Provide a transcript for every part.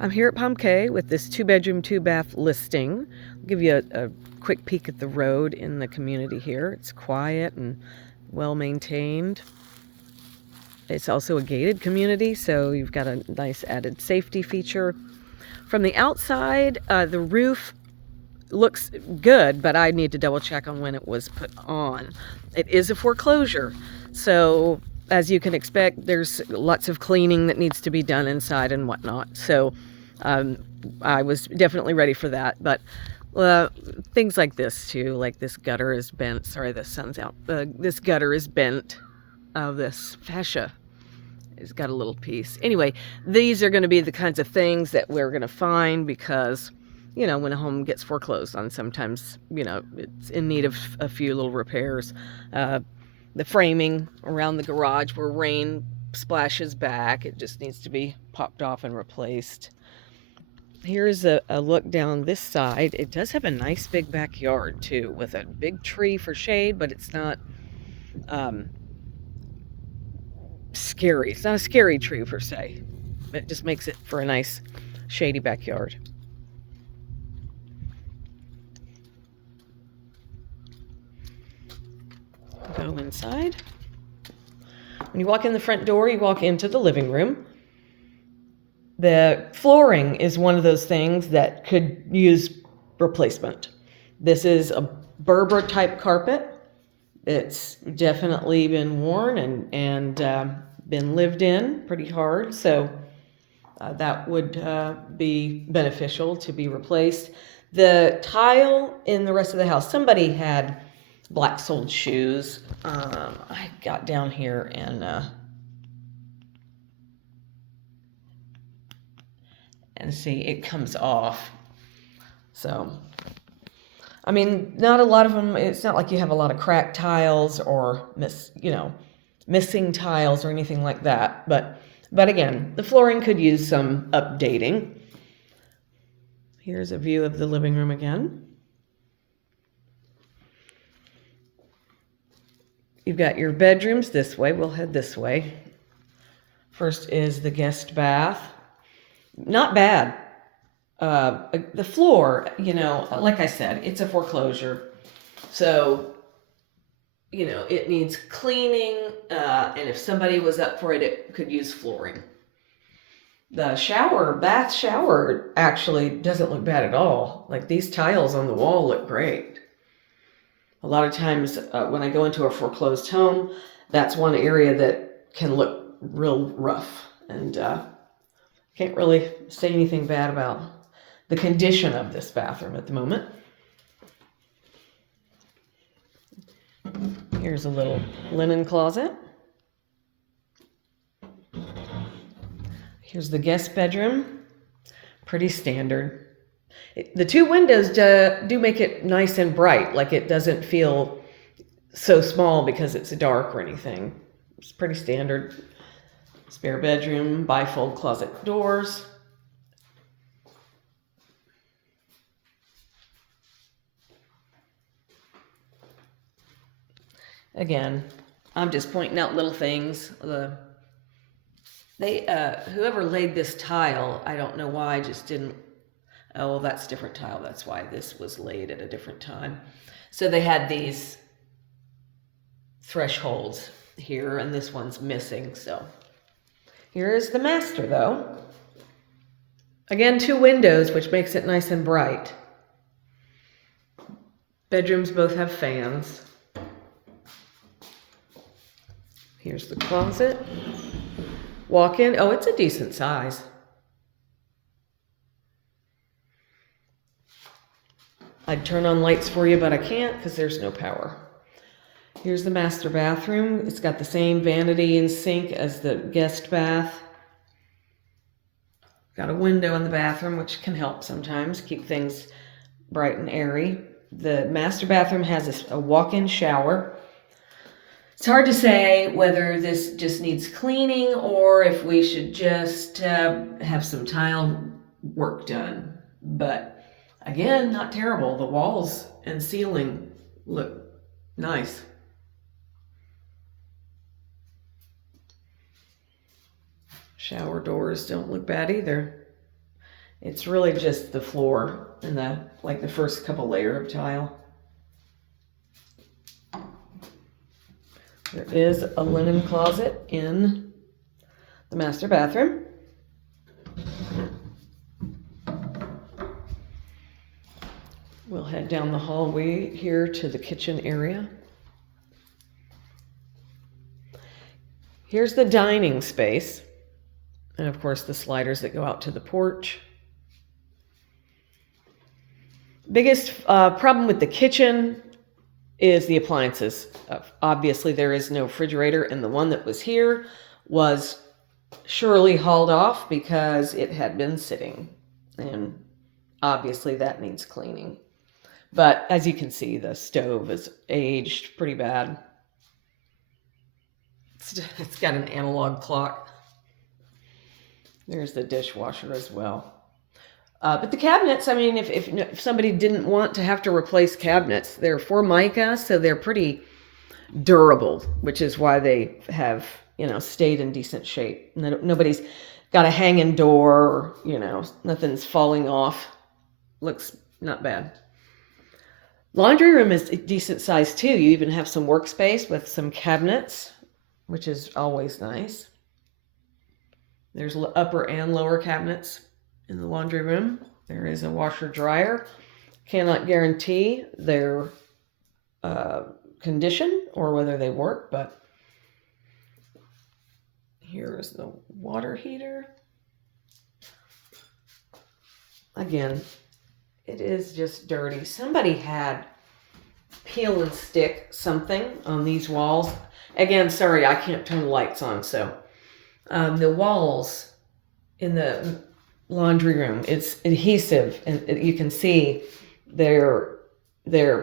I'm here at Palm Cay with this 2-bedroom, 2-bath listing. I'll give you a quick peek at the road in the community here. It's quiet and well maintained. It's also a gated community, so you've got a nice added safety feature. From the outside, the roof looks good, but I need to double check on when it was put on. It is a foreclosure, so as you can expect, there's lots of cleaning that needs to be done inside and whatnot. So I was definitely ready for that, but things like this too, like this gutter is bent. Sorry, the sun's out. This gutter is bent. This fascia has got a little piece. Anyway, these are going to be the kinds of things that we're going to find because, you know, when a home gets foreclosed on, sometimes, you know, it's in need of a few little repairs. The framing around the garage where rain splashes back, it just needs to be popped off and replaced. Here's a look down this side. It does have a nice big backyard too, with a big tree for shade, but it's not scary. It's not a scary tree per se. It just makes it for a nice shady backyard. Go inside. When you walk in the front door, you walk into the living room. The flooring is one of those things that could use replacement. This is a Berber type carpet. It's definitely been worn and been lived in pretty hard, so that would be beneficial to be replaced. The tile in the rest of the house, somebody had black soled shoes. I got down here and see, it comes off. So, I mean, not a lot of them, it's not like you have a lot of cracked tiles or missing tiles or anything like that. But again, the flooring could use some updating. Here's a view of the living room again. You've got your bedrooms this way. We'll head this way. First is the guest bath. Not bad. The floor, you know, like I said, it's a foreclosure. So, you know, it needs cleaning. And if somebody was up for it, it could use flooring. The bath shower actually doesn't look bad at all. Like these tiles on the wall look great. A lot of times when I go into a foreclosed home, that's one area that can look real rough, and can't really say anything bad about the condition of this bathroom at the moment. Here's a little linen closet. Here's the guest bedroom. Pretty standard. The two windows do make it nice and bright, like it doesn't feel so small because it's dark or anything. It's pretty standard. Spare bedroom, bifold closet doors. Again, I'm just pointing out little things. Whoever laid this tile, I don't know why, just didn't. Oh, well, that's different tile. That's why this was laid at a different time. So they had these thresholds here, and this one's missing. So here's the master, though. Again, two windows, which makes it nice and bright. Bedrooms both have fans. Here's the closet. Walk in. Oh, it's a decent size. I'd turn on lights for you, but I can't because there's no power. Here's the master bathroom. It's got the same vanity and sink as the guest bath. Got a window in the bathroom, which can help sometimes keep things bright and airy. The master bathroom has a walk-in shower. It's hard to say whether this just needs cleaning or if we should just have some tile work done. But again, not terrible. The walls and ceiling look nice. Shower doors don't look bad either. It's really just the floor and the first couple layer of tile. There is a linen closet in the master bathroom. We'll head down the hallway here to the kitchen area. Here's the dining space. And of course the sliders that go out to the porch. Biggest problem with the kitchen is the appliances. Obviously there is no refrigerator, and the one that was here was surely hauled off because it had been sitting, and obviously that needs cleaning. But as you can see, the stove is aged pretty bad. It's got an analog clock. There's the dishwasher as well. But the cabinets, I mean, if somebody didn't want to have to replace cabinets, they're Formica, so they're pretty durable, which is why they have, stayed in decent shape. Nobody's got a hanging door, or, nothing's falling off. Looks not bad. Laundry room is a decent size too. You even have some workspace with some cabinets, which is always nice. There's upper and lower cabinets in the laundry room. There is a washer dryer. Cannot guarantee their condition or whether they work, but here is the water heater. Again, it is just dirty. Somebody had peel and stick something on these walls. Again, sorry, I can't turn the lights on, so the walls in the laundry room, it's adhesive, and you can see they're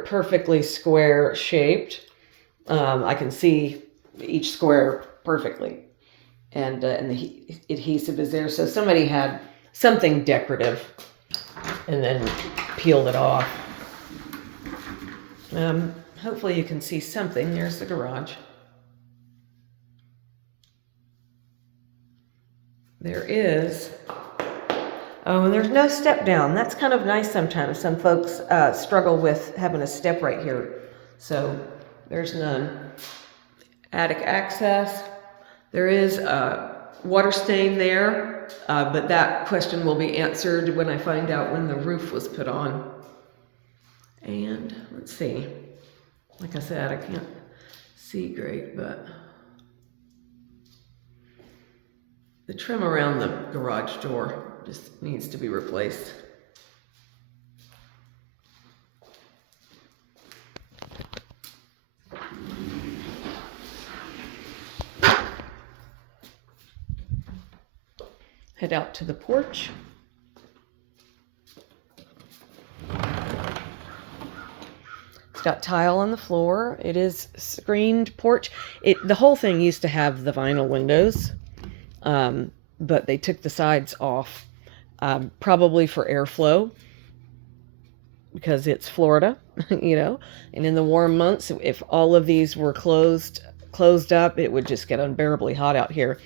perfectly square shaped. I can see each square perfectly, and the adhesive is there. So somebody had something decorative and then peeled it off. Hopefully you can see something. There's the garage. There is, and there's no step down. That's kind of nice sometimes. Some folks struggle with having a step right here. So there's none. Attic access. There is a water stain there, but that question will be answered when I find out when the roof was put on. And let's see. Like I said, I can't see great, but the trim around the garage door just needs to be replaced. Head out to the porch. It's got tile on the floor. It is screened porch. The whole thing used to have the vinyl windows, but they took the sides off, probably for airflow, because it's Florida, and in the warm months, if all of these were closed up, it would just get unbearably hot out here.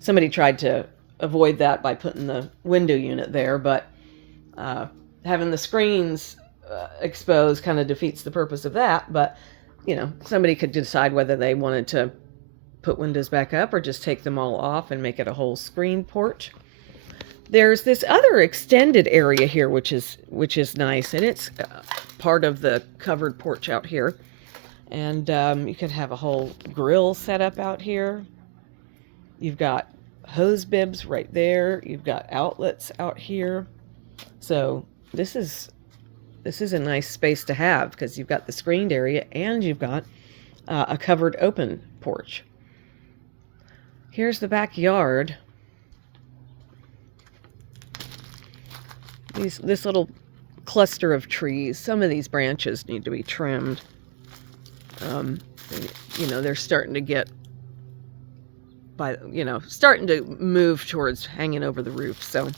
Somebody tried to avoid that by putting the window unit there, but having the screens exposed kind of defeats the purpose of that. But somebody could decide whether they wanted to put windows back up or just take them all off and make it a whole screen porch. There's this other extended area here, which is nice, and it's part of the covered porch out here. And you could have a whole grill set up out here. You've got hose bibs right there. You've got outlets out here. So this is a nice space to have, because you've got the screened area and you've got a covered open porch. Here's the backyard. This little cluster of trees, some of these branches need to be trimmed. They're starting to get starting to move towards hanging over the roof. So,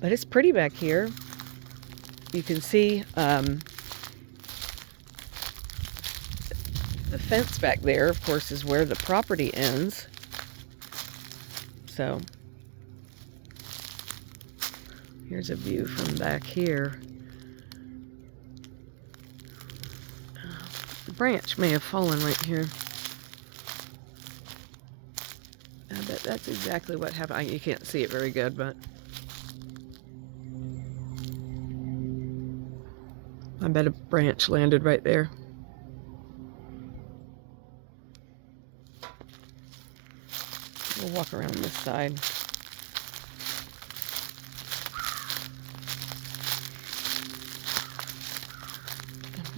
but it's pretty back here. You can see the fence back there, of course, is where the property ends. So Here's a view from back here. The branch may have fallen right here. I bet that's exactly what happened. You can't see it very good, but I bet a branch landed right there. We'll walk around this side.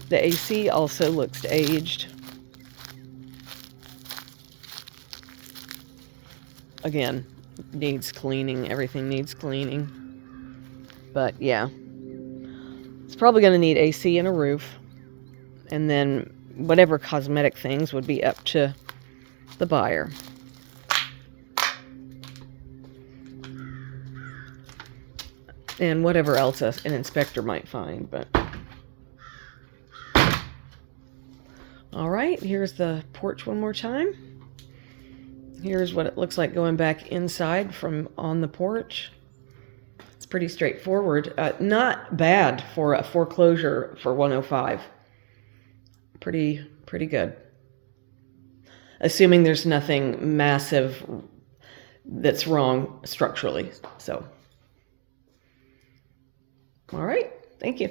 The AC also looks aged. Again, needs cleaning. Everything needs cleaning. But yeah, it's probably going to need AC and a roof. And then whatever cosmetic things would be up to the buyer. And whatever else an inspector might find, but... All right, here's the porch one more time. Here's what it looks like going back inside from on the porch. It's pretty straightforward. Not bad for a foreclosure for 105. Pretty good. Assuming there's nothing massive that's wrong structurally. So, all right, thank you.